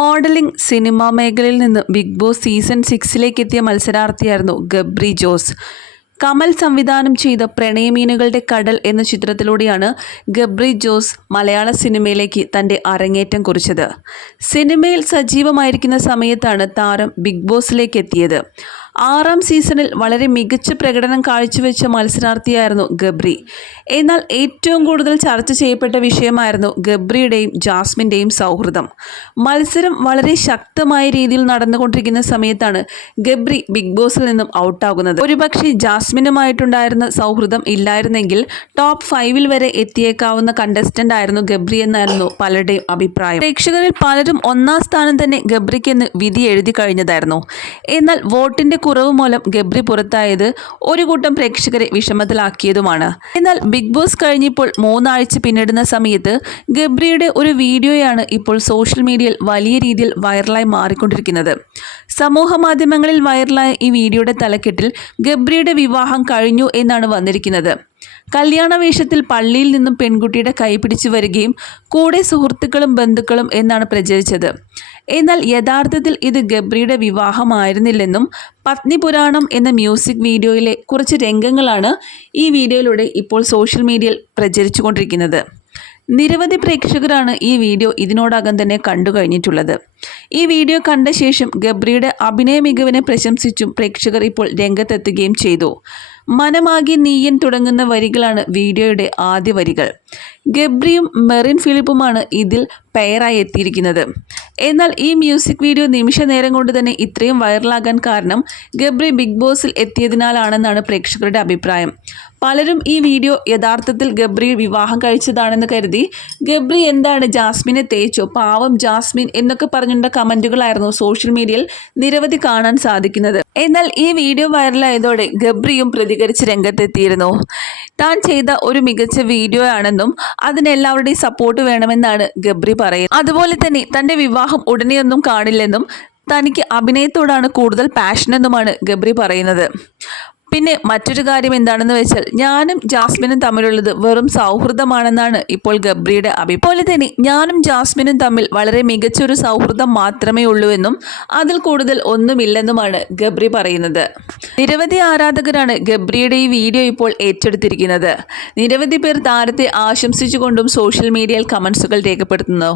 Modelling cinema മേഖലയിൽ നിന്ന് big boss season സിക്സിലേക്ക് എത്തിയ മത്സരാർത്ഥിയായിരുന്നു ഗബ്രി ജോസ്. കമൽ സംവിധാനം ചെയ്ത പ്രണയമീനുകളുടെ കടൽ എന്ന ചിത്രത്തിലൂടെയാണ് ഗബ്രി ജോസ് മലയാള സിനിമയിലേക്ക് തന്റെ അരങ്ങേറ്റം കുറിച്ചത്. സിനിമയിൽ സജീവമായിരിക്കുന്ന സമയത്താണ് താരം ബിഗ് ബോസിലേക്ക് എത്തിയത്. ആറാം സീസണിൽ വളരെ മികച്ച പ്രകടനം കാഴ്ചവെച്ച മത്സരാർത്ഥിയായിരുന്നു ഗബ്രി. എന്നാൽ ഏറ്റവും കൂടുതൽ ചർച്ച ചെയ്യപ്പെട്ട വിഷയമായിരുന്നു ഗബ്രിയുടെയും ജാസ്മിന്റെയും സൗഹൃദം. മത്സരം വളരെ ശക്തമായ രീതിയിൽ നടന്നുകൊണ്ടിരിക്കുന്ന സമയത്താണ് ഗബ്രി ബിഗ് ബോസിൽ നിന്നും ഔട്ടാകുന്നത്. ഒരുപക്ഷെ ജാസ്മിനുമായിട്ടുണ്ടായിരുന്ന സൗഹൃദം ഇല്ലായിരുന്നെങ്കിൽ ടോപ്പ് ഫൈവിൽ വരെ എത്തിയേക്കാവുന്ന കണ്ടസ്റ്റന്റ് ആയിരുന്നു ഗബ്രി എന്നായിരുന്നു പലരുടെയും അഭിപ്രായം. പ്രേക്ഷകരിൽ പലരും ഒന്നാം സ്ഥാനം തന്നെ ഗബ്രിക്കെന്ന് വിധി എഴുതി കഴിഞ്ഞതായിരുന്നു. എന്നാൽ വോട്ടിന്റെ കുറവ് മൂലം ഗബ്രി പുറത്തായത് ഒരു കൂട്ടം പ്രേക്ഷകരെ വിഷമത്തിലാക്കിയതുമാണ്. എന്നാൽ ബിഗ് ബോസ് കഴിഞ്ഞപ്പോൾ മൂന്നാഴ്ച പിന്നിടുന്ന സമയത്ത് ഗബ്രിയുടെ ഒരു വീഡിയോയാണ് ഇപ്പോൾ സോഷ്യൽ മീഡിയയിൽ വലിയ രീതിയിൽ വൈറലായി മാറിക്കൊണ്ടിരിക്കുന്നത്. സമൂഹ മാധ്യമങ്ങളിൽ വൈറലായ ഈ വീഡിയോയുടെ തലക്കെട്ടിൽ ഗബ്രിയുടെ വിവാഹം കഴിഞ്ഞു എന്നാണ് വന്നിരിക്കുന്നത്. കല്യാണ വേഷത്തിൽ പള്ളിയിൽ നിന്നും പെൺകുട്ടിയുടെ കൈ പിടിച്ചു വരികയും കൂടെ സുഹൃത്തുക്കളും ബന്ധുക്കളും എന്നാണ് പ്രചരിച്ചത്. എന്നാൽ യഥാർത്ഥത്തിൽ ഇത് ഗബ്രിയുടെ വിവാഹമായിരുന്നില്ലെന്നും പത്നി പുരാണം എന്ന മ്യൂസിക് വീഡിയോയിലെ കുറച്ച് രംഗങ്ങളാണ് ഈ വീഡിയോയിലൂടെ ഇപ്പോൾ സോഷ്യൽ മീഡിയയിൽ പ്രചരിച്ചുകൊണ്ടിരിക്കുന്നത്. നിരവധി പ്രേക്ഷകരാണ് ഈ വീഡിയോ ഇതിനോടകം തന്നെ കണ്ടു കഴിഞ്ഞിട്ടുള്ളത്. ഈ വീഡിയോ കണ്ട ശേഷം ഗബ്രിയുടെ അഭിനയ മികവിനെ പ്രശംസിച്ചും പ്രേക്ഷകർ ഇപ്പോൾ രംഗത്തെത്തുകയും ചെയ്തു. മനമാകി നീയൻ തുടങ്ങുന്ന വരികളാണ് വീഡിയോയുടെ ആദ്യ വരികൾ. ഗബ്രിയും മെറിൻ ഫിലിപ്പുമാണ് ഇതിൽ പെയറായി എത്തിയിരിക്കുന്നത്. എന്നാൽ ഈ മ്യൂസിക് വീഡിയോ നിമിഷ നേരം കൊണ്ട് തന്നെ ഇത്രയും വൈറലാകാൻ കാരണം ഗബ്രി ബിഗ് ബോസിൽ എത്തിയതിനാലാണെന്നാണ് പ്രേക്ഷകരുടെ അഭിപ്രായം. പലരും ഈ വീഡിയോ യഥാർത്ഥത്തിൽ ഗബ്രി വിവാഹം കഴിച്ചതാണെന്ന് കരുതി ഗബ്രി എന്താണ് ജാസ്മിനെ തേച്ചോ? പാവം ജാസ്മിൻ എന്നൊക്കെ പറഞ്ഞിട്ടുള്ള കമന്റുകളായിരുന്നു സോഷ്യൽ മീഡിയയിൽ നിരവധി കാണാൻ സാധിക്കുന്നത്. എന്നാൽ ഈ വീഡിയോ വൈറലായതോടെ ഗബ്രിയും പ്രതികരിച്ച് രംഗത്തെത്തിയിരുന്നു. താൻ ചെയ്ത ഒരു മികച്ച വീഡിയോ ആണെന്നും അതിന് എല്ലാവരുടെയും സപ്പോർട്ട് വേണമെന്നാണ് ഗബ്രി പറയുന്നത്. അതുപോലെ തന്നെ തന്റെ വിവാഹം ഉടനെയൊന്നും കാണില്ലെന്നും തനിക്ക് അഭിനയത്തോടാണ് കൂടുതൽ പാഷനെന്നുമാണ് ഗബ്രി പറയുന്നത്. പിന്നെ മറ്റൊരു കാര്യം എന്താണെന്ന് വെച്ചാൽ ഞാനും ജാസ്മിനും തമ്മിലുള്ളത് വെറും സൗഹൃദമാണെന്നാണ് ഇപ്പോൾ ഗബ്രിയുടെ അഭിപ്രായം പോലെ തന്നെ ഞാനും ജാസ്മിനും തമ്മിൽ വളരെ മികച്ചൊരു സൗഹൃദം മാത്രമേ ഉള്ളൂവെന്നും അതിൽ കൂടുതൽ ഒന്നുമില്ലെന്നുമാണ് ഗബ്രി പറയുന്നത്. നിരവധി ആരാധകരാണ് ഗബ്രിയുടെ ഈ വീഡിയോ ഇപ്പോൾ ഏറ്റെടുത്തിരിക്കുന്നത്. നിരവധി പേർ താരത്തെ ആശംസിച്ചുകൊണ്ടും സോഷ്യൽ മീഡിയയിൽ കമൻസുകൾ രേഖപ്പെടുത്തുന്നു.